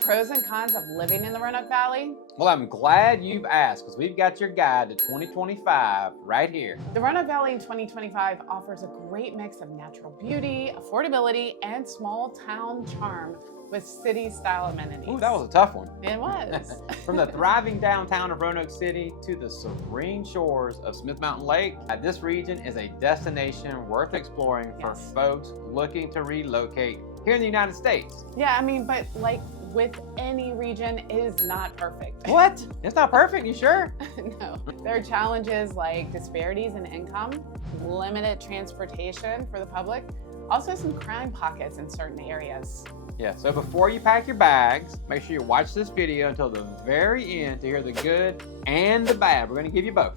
pros and cons of living in the Roanoke Valley? Well, I'm glad you've asked because we've got your guide to 2025 right here. The Roanoke Valley in 2025 offers a great mix of natural beauty, affordability, and small town charm with city-style amenities. Ooh, that was a tough one. It was. From the thriving downtown of Roanoke City to the serene shores of Smith Mountain Lake, this region is a destination worth exploring for folks looking to relocate here in the United States. Yeah, I mean, but like with any region, it is not perfect. What? It's not perfect, you sure? No. There are challenges like disparities in income, limited transportation for the public, also some crime pockets in certain areas. Yeah, so before you pack your bags, make sure you watch this video until the very end to hear the good and the bad. We're going to give you both.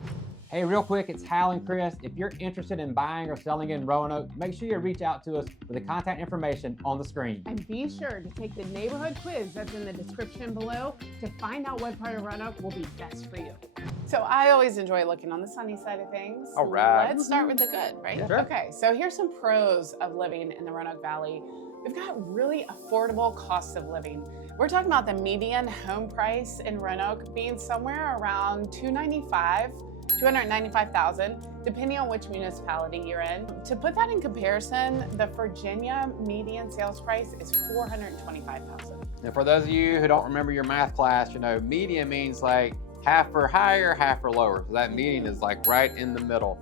Hey, real quick, it's Hal and Chris. If you're interested in buying or selling in Roanoke, make sure you reach out to us with the contact information on the screen. And be sure to take the neighborhood quiz that's in the description below to find out what part of Roanoke will be best for you. So I always enjoy looking on the sunny side of things. All right. Let's start with the good, right? Yeah, sure. Okay, so here's some pros of living in the Roanoke Valley. We've got really affordable costs of living. We're talking about the median home price in Roanoke being somewhere around $295,000, depending on which municipality you're in. To put that in comparison, the Virginia median sales price is $425,000. And for those of you who don't remember your math class, you know, median means like half for higher, half for lower. So that median is like right in the middle.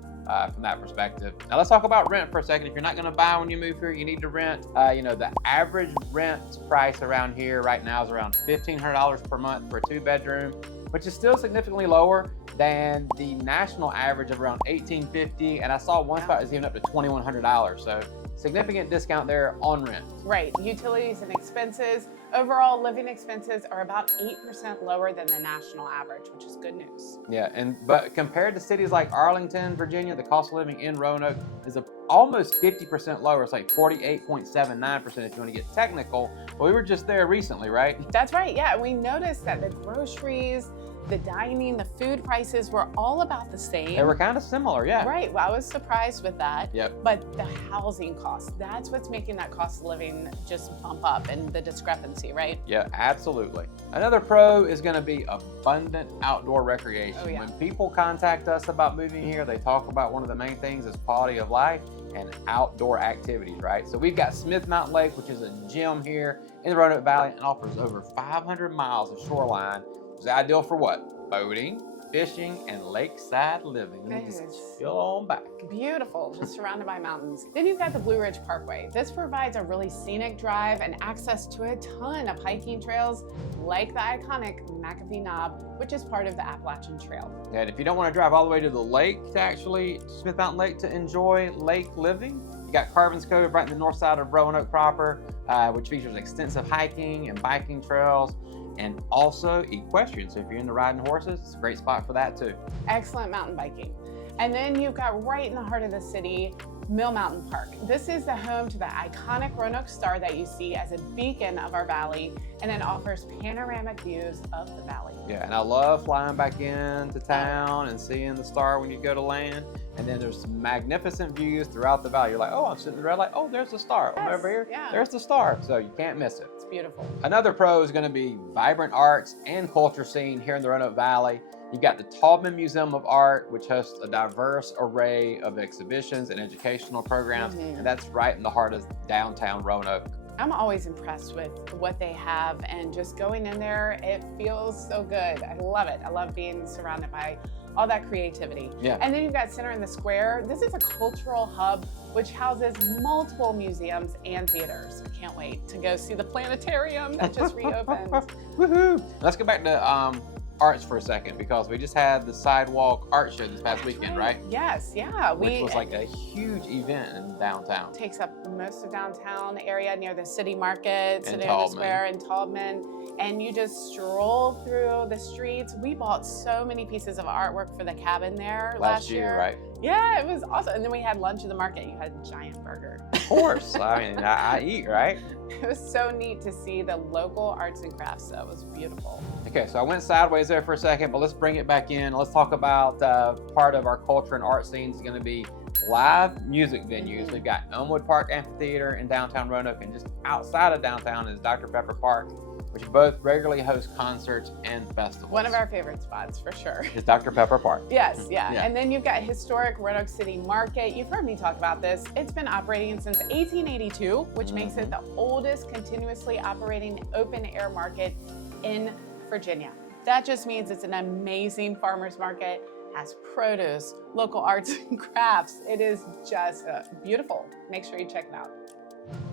From that perspective. Now let's talk about rent for a second. If you're not going to buy when you move here, you need to rent. You know, the average rent price around here right now is around $1,500 per month for a 2-bedroom, which is still significantly lower than the national average of around $1,850. And I saw one spot is even up to $2,100. So significant discount there on rent. Right, utilities and expenses. Overall, living expenses are about 8% lower than the national average, which is good news. Yeah, but compared to cities like Arlington, Virginia, the cost of living in Roanoke is almost 50% lower. It's like 48.79% if you want to get technical. Well, we were just there recently, right? That's right, yeah. We noticed that the groceries, the dining, the food prices were all about the same. They were kind of similar, yeah. Right, well, I was surprised with that. Yep. But the housing costs, that's what's making that cost of living just bump up and the discrepancy, right? Yeah, absolutely. Another pro is going to be abundant outdoor recreation. Oh, yeah. When people contact us about moving here, they talk about one of the main things is quality of life and outdoor activities, right? So we've got Smith Mountain Lake, which is a gem here in the Roanoke Valley and offers over 500 miles of shoreline. It's ideal for what? Boating, fishing, and lakeside living. Just chill on back. Beautiful, just surrounded by mountains. Then you've got the Blue Ridge Parkway. This provides a really scenic drive and access to a ton of hiking trails like the iconic McAfee Knob, which is part of the Appalachian Trail. And if you don't want to drive all the way to the lake to actually Smith Mountain Lake to enjoy lake living, you got Carbons Cove right in the north side of Roanoke proper, which features extensive hiking and biking trails, and also equestrian. So if you're into riding horses, it's a great spot for that too. Excellent mountain biking. And then you've got right in the heart of the city, Mill Mountain Park. This is the home to the iconic Roanoke Star that you see as a beacon of our valley, and it offers panoramic views of the valley. Yeah, and I love flying back into town and seeing the star when you go to land. And then there's magnificent views throughout the valley. You're like, oh, I'm sitting there like, oh, there's the star. Yes, Over here, yeah. There's the star. So you can't miss it. It's beautiful. Another pro is going to be vibrant arts and culture scene here in the Roanoke Valley. You've got the Taubman Museum of Art, which hosts a diverse array of exhibitions and educational programs, and that's right in the heart of downtown Roanoke. I'm always impressed with what they have, and just going in there, it feels so good. I love it. I love being surrounded by all that creativity. Yeah. And then you've got Center in the Square. This is a cultural hub which houses multiple museums and theaters. I can't wait to go see the planetarium that just reopened. Woohoo! Let's go back to arts for a second, because we just had the Sidewalk Art Show this past weekend, right? Yes, yeah. Which was like a huge event in downtown. Takes up most of downtown area near the city market, Center in the Square in Taubman. And you just stroll through the streets. We bought so many pieces of artwork for the cabin there last year. Right? Yeah, it was awesome. And then we had lunch at the market. You had a giant burger. Of course. I mean, I eat, right? It was so neat to see the local arts and crafts. So it was beautiful. Okay, so I went sideways there for a second, but let's bring it back in. Let's talk about part of our culture and art scene is going to be live music venues. We've got Elmwood Park Amphitheater in downtown Roanoke, and just outside of downtown is Dr. Pepper Park. which both regularly host concerts and festivals. One of our favorite spots, for sure. Is Dr. Pepper Park. Yes, yeah. And then you've got historic Roanoke City Market. You've heard me talk about this. It's been operating since 1882, which makes it the oldest continuously operating open-air market in Virginia. That just means it's an amazing farmer's market, has produce, local arts and crafts. It is just beautiful. Make sure you check it out.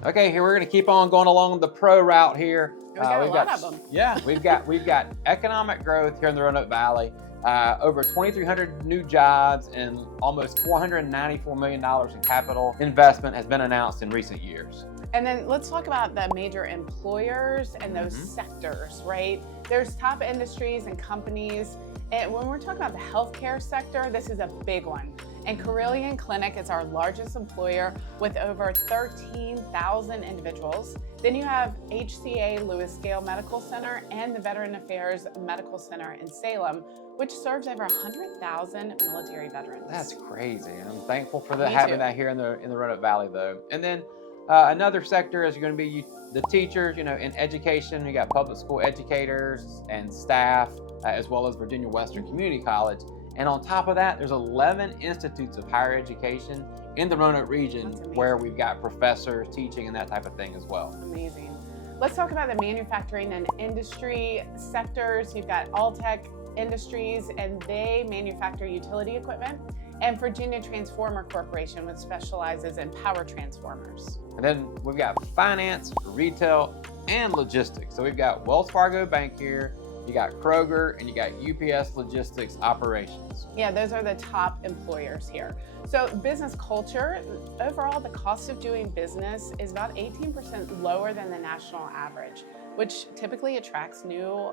Okay, here we're going to keep on going along the pro route here. We've got a lot of them. Yeah, we've got economic growth here in the Roanoke Valley. Over 2,300 new jobs and almost $494 million in capital investment has been announced in recent years. And then let's talk about the major employers and those sectors, right? There's top industries and companies. And when we're talking about the healthcare sector, this is a big one. And Carilion Clinic is our largest employer with over 13,000 individuals. Then you have HCA Lewis Gale Medical Center and the Veteran Affairs Medical Center in Salem, which serves over 100,000 military veterans. That's crazy. I'm thankful for having that here in the Roanoke Valley, though. And then another sector is going to be the teachers. In education, you got public school educators and staff, as well as Virginia Western Community College. And on top of that, there's 11 institutes of higher education in the Roanoke region where we've got professors teaching and that type of thing as well. Amazing. Let's talk about the manufacturing and industry sectors. You've got Alltech Industries, and they manufacture utility equipment, and Virginia Transformer Corporation, which specializes in power transformers. And then we've got finance, retail, and logistics. So we've got Wells Fargo Bank here, you got Kroger, and you got UPS Logistics Operations. Yeah, those are the top employers here. So business culture, overall, the cost of doing business is about 18% lower than the national average, which typically attracts new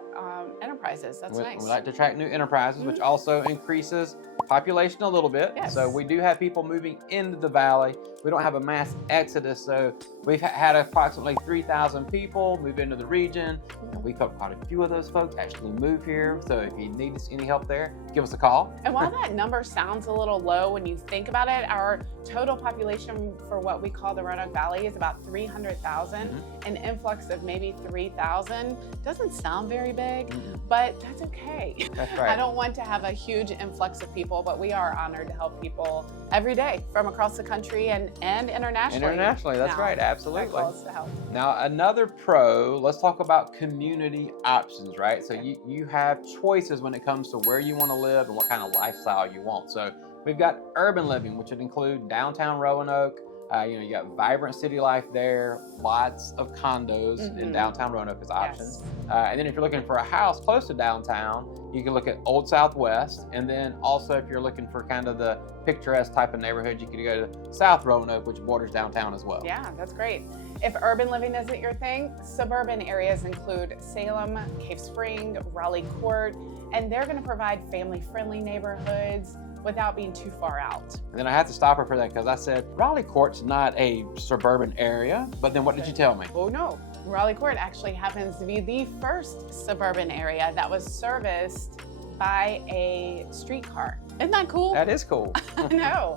enterprises. That's nice. We like to attract new enterprises, which also increases population a little bit. Yes. So we do have people moving into the valley. We don't have a mass exodus, so we've had approximately 3,000 people move into the region, and we've had quite a few of those folks actually move here. So if you need any help there, give us a call. And while that number sounds a little low when you think about it, our total population for what we call the Roanoke Valley is about 300,000. An influx of maybe 3,000 doesn't sound very big, but that's okay. That's right. I don't want to have a huge influx of people, but we are honored to help people every day from across the country and internationally. Internationally, that's right, absolutely. Our goal is to help. Now, another pro, let's talk about community options, right? So you have choices when it comes to where you want to live and what kind of lifestyle you want. So we've got urban living, which would include downtown Roanoke. You got vibrant city life there, lots of condos in downtown Roanoke as options. And then if you're looking for a house close to downtown, you can look at Old Southwest. And then also if you're looking for kind of the picturesque type of neighborhood, you could go to South Roanoke, which borders downtown as well. Yeah, that's great. If urban living isn't your thing, suburban areas include Salem, Cave Spring, Raleigh Court, and they're going to provide family-friendly neighborhoods without being too far out. And then I have to stop her for that because I said Raleigh Court's not a suburban area, but then what did you tell me? Oh no, Raleigh Court actually happens to be the first suburban area that was serviced by a streetcar. Isn't that cool? That is cool. I know.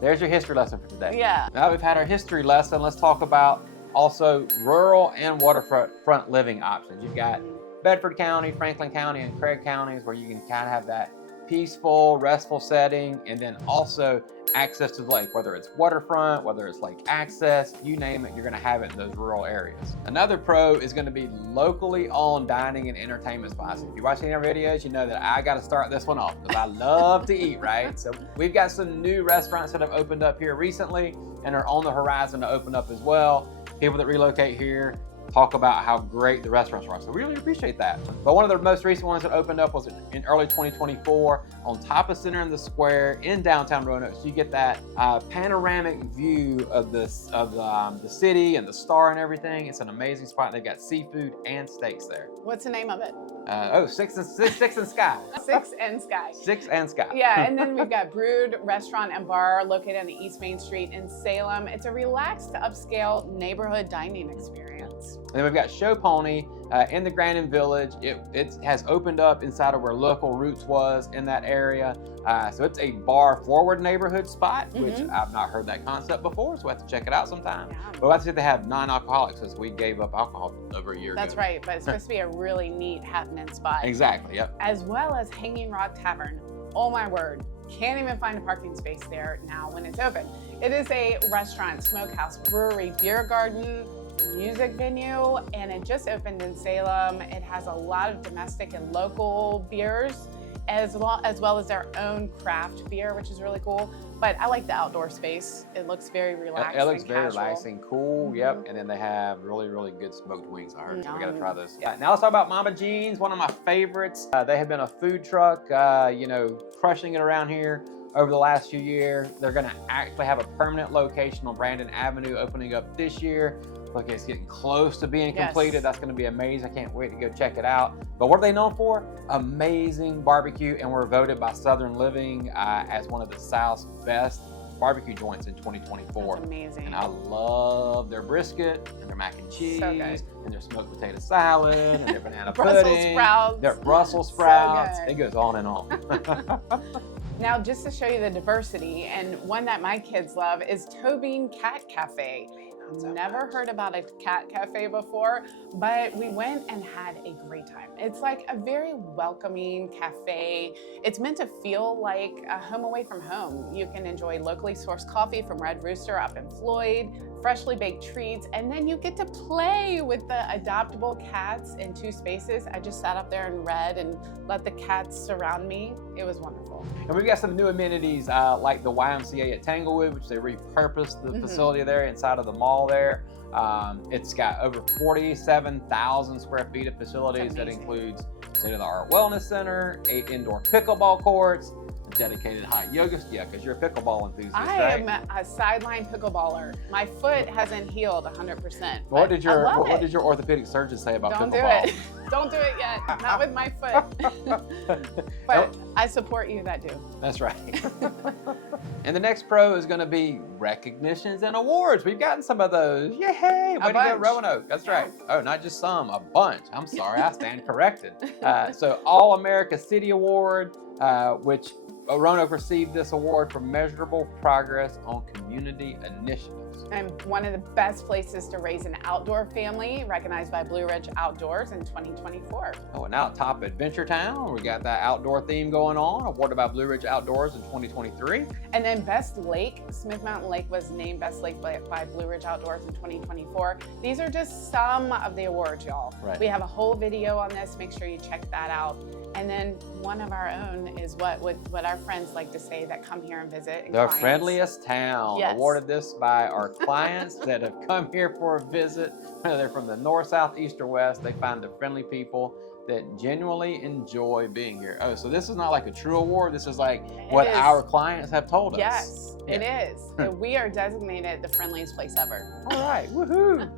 There's your history lesson for today. Yeah. Now we've had our history lesson, let's talk about also rural and waterfront living options. You've got Bedford County, Franklin County, and Craig counties where you can kind of have that peaceful, restful setting, and then also access to the lake, whether it's waterfront, whether it's lake access, you name it, you're going to have it in those rural areas. Another pro is going to be locally owned dining and entertainment spots. If you're watching our videos, you know that I got to start this one off because I love to eat, right? So we've got some new restaurants that have opened up here recently and are on the horizon to open up as well. People that relocate here talk about how great the restaurants are. So we really appreciate that. But one of the most recent ones that opened up was in early 2024 on top of Center in the Square in downtown Roanoke. So you get that panoramic view of the city and the star and everything. It's an amazing spot. They've got seafood and steaks there. What's the name of it? Six and Sky. Six and Sky. Six and Sky. Yeah, and then we've got Brood Restaurant and Bar located on East Main Street in Salem. It's a relaxed, upscale neighborhood dining experience. spots. And then we've got Show Pony in the Grandin Village. It has opened up inside of where Local Roots was in that area. So it's a bar-forward neighborhood spot, which I've not heard that concept before, so we have to check it out sometime. Yeah. But we'll have to see if they have non-alcoholics, since we gave up alcohol over a year That's ago. right, but it's supposed to be a really neat happening spot. Exactly, yep. As well as Hanging Rock Tavern. Oh my word, can't even find a parking space there now when it's open. It is a restaurant, smokehouse, brewery, beer garden, music venue, and it just opened in Salem. It has a lot of domestic and local beers, as well as their own craft beer, which is really cool. But I like the outdoor space. It looks very relaxing. It looks very casual. relaxing, cool, yep. And then they have really, really good smoked wings, I heard. So we gotta try those. Yeah. Now let's talk about Mama Jean's, one of my favorites. They have been a food truck, crushing it around here over the last few years. They're gonna actually have a permanent location on Brandon Avenue opening up this year. Look, it's getting close to being completed. Yes. That's gonna be amazing. I can't wait to go check it out. But what are they known for? Amazing barbecue, and were voted by Southern Living as one of the South's best barbecue joints in 2024. That's amazing. And I love their brisket and their mac and cheese So good. and their smoked potato salad and their banana Brussels pudding. sprouts. Their Brussels So sprouts. good. It goes on and on. Now, just to show you the diversity, and one that my kids love is Tobin Cat Cafe. Never heard about a cat cafe before, but we went and had a great time. It's like a very welcoming cafe. It's meant to feel like a home away from home. You can enjoy locally sourced coffee from Red Rooster up in Floyd, freshly baked treats, and then you get to play with the adoptable cats in 2 spaces. I just sat up there and read and let the cats surround me. It was wonderful. And we've got some new amenities like the YMCA at Tanglewood, which they repurposed the facility there inside of the mall there. It's got over 47,000 square feet of facilities. That includes state-of-the-art wellness center, 8 indoor pickleball courts, a dedicated hot yoga. Yeah, because you're a pickleball enthusiast, I right? am a sideline pickleballer. My foot hasn't healed 100%. What did your what did your orthopedic surgeon say about Don't pickleball? do it. Don't do it yet. Not with my foot. But I support you that do. That's right. And the next pro is going to be recognitions and awards. We've gotten some of those. Yay! Way to go, Roanoke. That's right. Oh, not just some, a bunch. I'm sorry, I stand corrected. So All America City Award, which Roanoke received this award for measurable progress on community initiatives. And one of the best places to raise an outdoor family, recognized by Blue Ridge Outdoors in 2024. Oh, and now top Adventure Town. We got that outdoor theme going on, awarded by Blue Ridge Outdoors in 2023. And then Best Lake, Smith Mountain Lake was named Best Lake by Blue Ridge Outdoors in 2024. These are just some of the awards, y'all. Right. We have a whole video on this. Make sure you check that out. And then one of our own is what our friends like to say that come here and visit. And The clients. friendliest town. Yes. Awarded this by our clients that have come here for a visit. Whether they're from the north, south, east, or west, they find the friendly people that genuinely enjoy being here. Oh, so this is not like a true award. This is like what our clients have told us. Yes, Yeah. it is. So we are designated the friendliest place ever. All right, woohoo.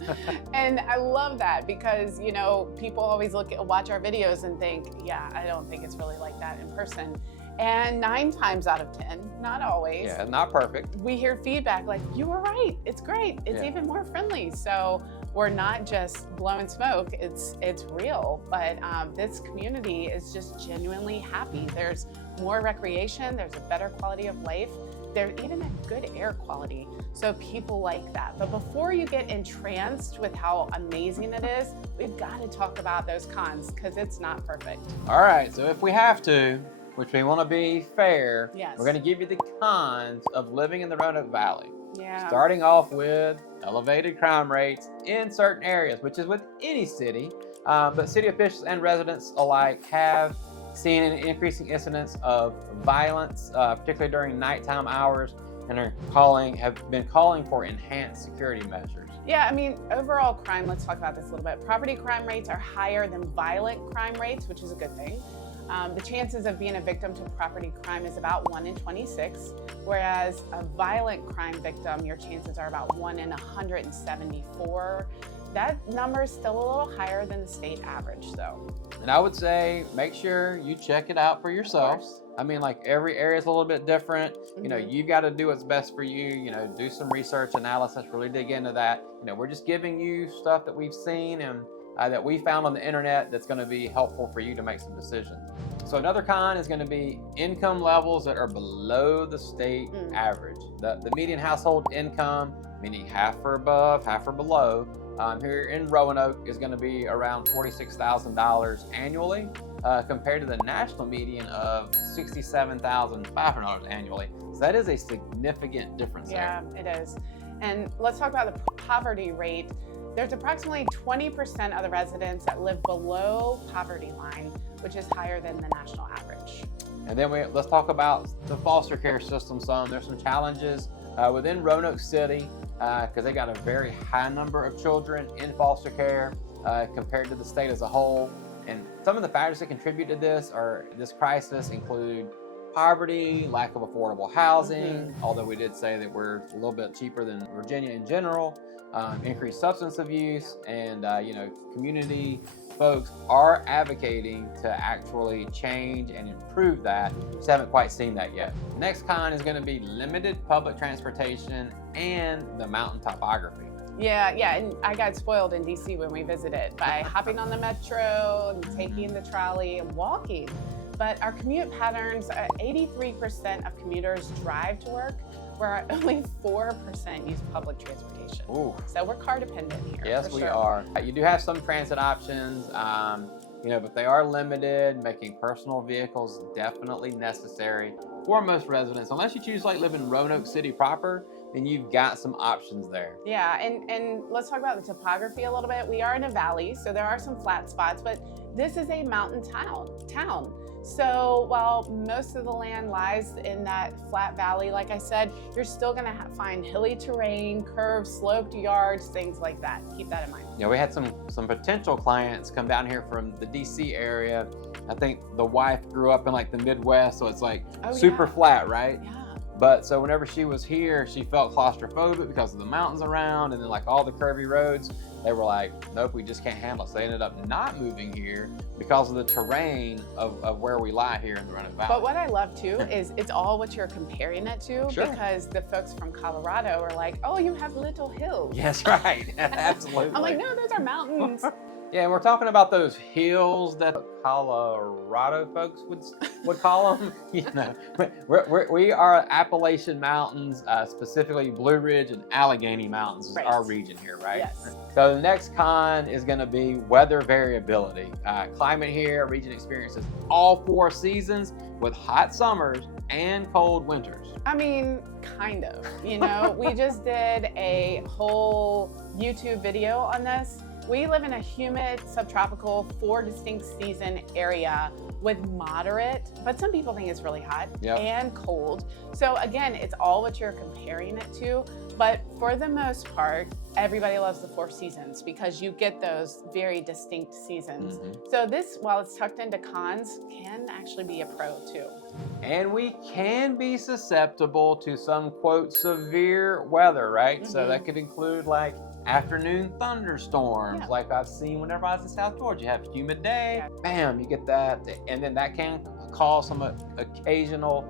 And I love that because, you know, people always watch our videos and think, yeah, I don't think it's really like that in person. And 9 times out of 10, not always. Yeah, not perfect. We hear feedback like, you were right, it's great, it's even more friendly. So we're not just blowing smoke, it's real. But this community is just genuinely happy. There's more recreation, there's a better quality of life. There's even a good air quality. So people like that. But before you get entranced with how amazing it is, we've got to talk about those cons because it's not perfect. All right, so if we have to, which we want to be fair, Yes. we're going to give you the cons of living in the Roanoke Valley. Yeah. Starting off with elevated crime rates in certain areas, which is with any city, but city officials and residents alike have seen an increasing incidence of violence, particularly during nighttime hours, and have been calling for enhanced security measures. Yeah, I mean, overall crime, let's talk about this a little bit. Property crime rates are higher than violent crime rates, which is a good thing. The chances of being a victim to property crime is about 1 in 26, whereas a violent crime victim, your chances are about 1 in 174. That number is still a little higher than the state average, though. And I would say make sure you check it out for yourself. I mean, like every area is a little bit different. You know, you got to do what's best for you. You know, do some research analysis, really dig into that. You know, we're just giving you stuff that we've seen and that we found on the internet that's going to be helpful for you to make some decisions. So another con is going to be income levels that are below the state average. The median household income, meaning half or above, half or below, here in Roanoke is going to be around $46,000 annually, compared to the national median of $67,500 annually. So that is a significant difference there. It is. And let's talk about the poverty rate. There's approximately 20% of the residents that live below poverty line, which is higher than the national average. And then let's talk about the foster care system some. There's some challenges within Roanoke City because they got a very high number of children in foster care compared to the state as a whole. And some of the factors that contribute to this crisis include poverty, lack of affordable housing, although we did say that we're a little bit cheaper than Virginia in general, increased substance abuse, and community folks are advocating to actually change and improve that. Just haven't quite seen that yet. Next con is going to be limited public transportation and the mountain topography. Yeah, and I got spoiled in DC when we visited by hopping on the metro and taking the trolley and walking. But our commute patterns, 83% of commuters drive to work, where only 4% use public transportation. Ooh. So we're car dependent here. Yes, we are. You do have some transit options, but they are limited, making personal vehicles definitely necessary for most residents. Unless you choose to live in Roanoke City proper, then you've got some options there. Yeah, and let's talk about the topography a little bit. We are in a valley, so there are some flat spots, but this is a mountain town. So while most of the land lies in that flat valley, like I said, you're still going to find hilly terrain, curved, sloped yards, things like that. Keep that in mind. Yeah, we had some potential clients come down here from the DC area. I think the wife grew up in the Midwest, so it's super flat, right? Yeah. But so whenever she was here, she felt claustrophobic because of the mountains around and then all the curvy roads. They were like, nope, we just can't handle it. So they ended up not moving here because of the terrain of where we lie here in the Roanoke Valley. But what I love too is it's all what you're comparing it to, because the folks from Colorado are like, oh, you have little hills. Yes, right. Absolutely. I'm like, no, those are mountains. Yeah, and we're talking about those hills that Colorado folks would call them. We are Appalachian Mountains, specifically Blue Ridge and Allegheny Mountains is our region here, right? Yes. So the next con is going to be weather variability. Climate here, region experiences all 4 seasons with hot summers and cold winters. I mean, kind of. We just did a whole YouTube video on this. We live in a humid, subtropical, 4 distinct season area with moderate, but some people think it's really hot and cold. So again, it's all what you're comparing it to. But for the most part, everybody loves the 4 seasons because you get those very distinct seasons. So this, while it's tucked into cons, can actually be a pro too. And we can be susceptible to some, quote, severe weather, right? So that could include afternoon thunderstorms, like I've seen whenever I was in South Georgia. You have a humid day, bam, you get that. And then that can cause some occasional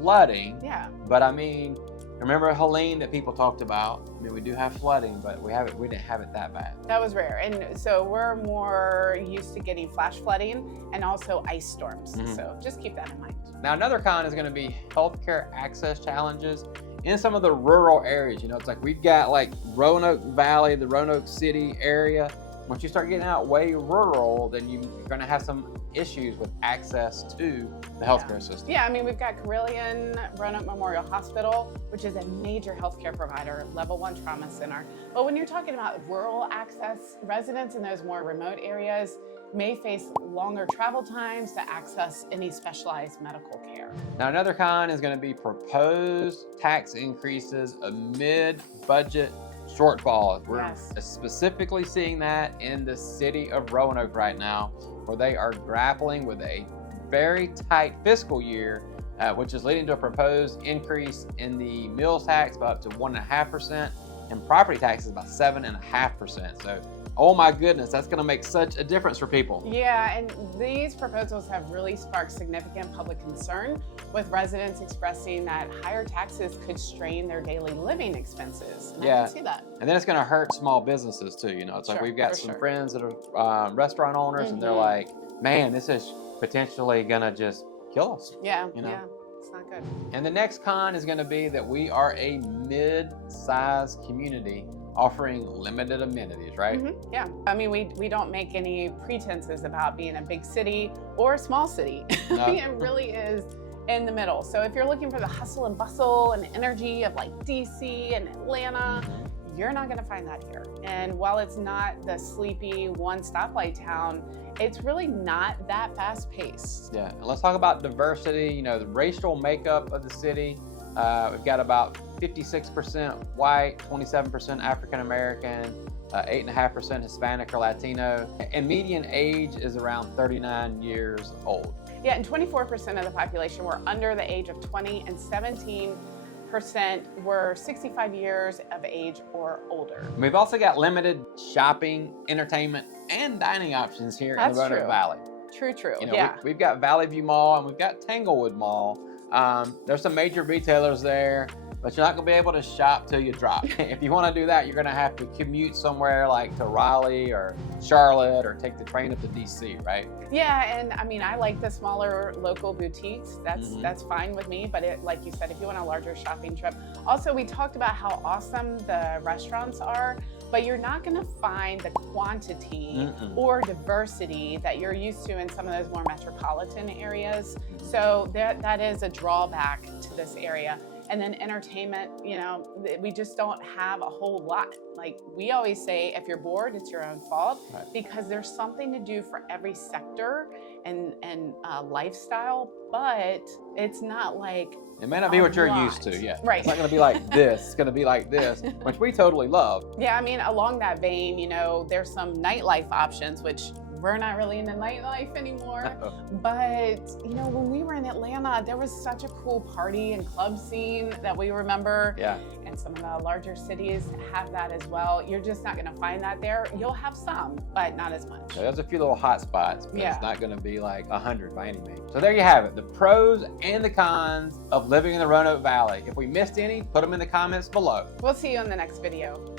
flooding. Yeah. But I mean, remember Helene that people talked about? I mean, we do have flooding, but we didn't have it that bad. That was rare. And so we're more used to getting flash flooding and also ice storms. So just keep that in mind. Now, another con is going to be healthcare access challenges in some of the rural areas. It's we've got Roanoke Valley, the Roanoke City area. Once you start getting out way rural, then you're going to have some issues with access to the healthcare system. Yeah, I mean, we've got Carilion Roanoke Memorial Hospital, which is a major healthcare provider, level 1 trauma center. But when you're talking about rural access, residents in those more remote areas may face longer travel times to access any specialized medical care. Now, another con is going to be proposed tax increases amid budget shortfall. We're specifically seeing that in the city of Roanoke right now, where they are grappling with a very tight fiscal year, which is leading to a proposed increase in the mills tax by up to 1.5%, and property taxes by 7.5%. So Oh my goodness, that's going to make such a difference for people. Yeah, and these proposals have really sparked significant public concern, with residents expressing that higher taxes could strain their daily living expenses. And I can see that. And then it's going to hurt small businesses too. You know, it's like we've got some friends that are restaurant owners, and they're like, man, this is potentially going to just kill us. Yeah, you know? yeah. It's not good. And the next con is going to be that we are a mid-sized community offering limited amenities, right? Yeah. I mean, we don't make any pretenses about being a big city or a small city. No. It really is in the middle. So if you're looking for the hustle and bustle and energy of like DC and Atlanta, you're not going to find that here. And while it's not the sleepy one stoplight town, it's really not that fast paced. Yeah, and let's talk about diversity, you know, the racial makeup of the city. We've got about 56% white, 27% African American, 8.5% Hispanic or Latino, and median age is around 39 years old. Yeah, and 24% of the population were under the age of 20, and 17% were 65 years of age or older. We've also got limited shopping, entertainment, and dining options here in the Roanoke Valley. True. You know, we've got Valley View Mall and we've got Tanglewood Mall. There's some major retailers there, but you're not gonna be able to shop till you drop. If you wanna do that, you're gonna have to commute somewhere like to Raleigh or Charlotte or take the train up to DC, right? Yeah, and I mean, I like the smaller local boutiques. That's fine with me, but like you said, if you want a larger shopping trip. Also, we talked about how awesome the restaurants are, but you're not gonna find the quantity or diversity that you're used to in some of those more metropolitan areas. So that is a drawback to this area. And then entertainment, you know, we just don't have a whole lot. Like we always say, if you're bored, it's your own fault, because there's something to do for every sector and lifestyle, but it's not like it may not be what you're used to, Right. It's not gonna be like this, it's gonna be like this, which we totally love. Yeah, I mean, along that vein, you know, there's some nightlife options, which we're not really in the nightlife anymore. But, you know, when we were in Atlanta, there was such a cool party and club scene that we remember. Yeah. And some of the larger cities have that as well. You're just not going to find that there. You'll have some, but not as much. So there's a few little hot spots, but it's not going to be like 100 by any means. So there you have it, the pros and the cons of living in the Roanoke Valley. If we missed any, put them in the comments below. We'll see you in the next video.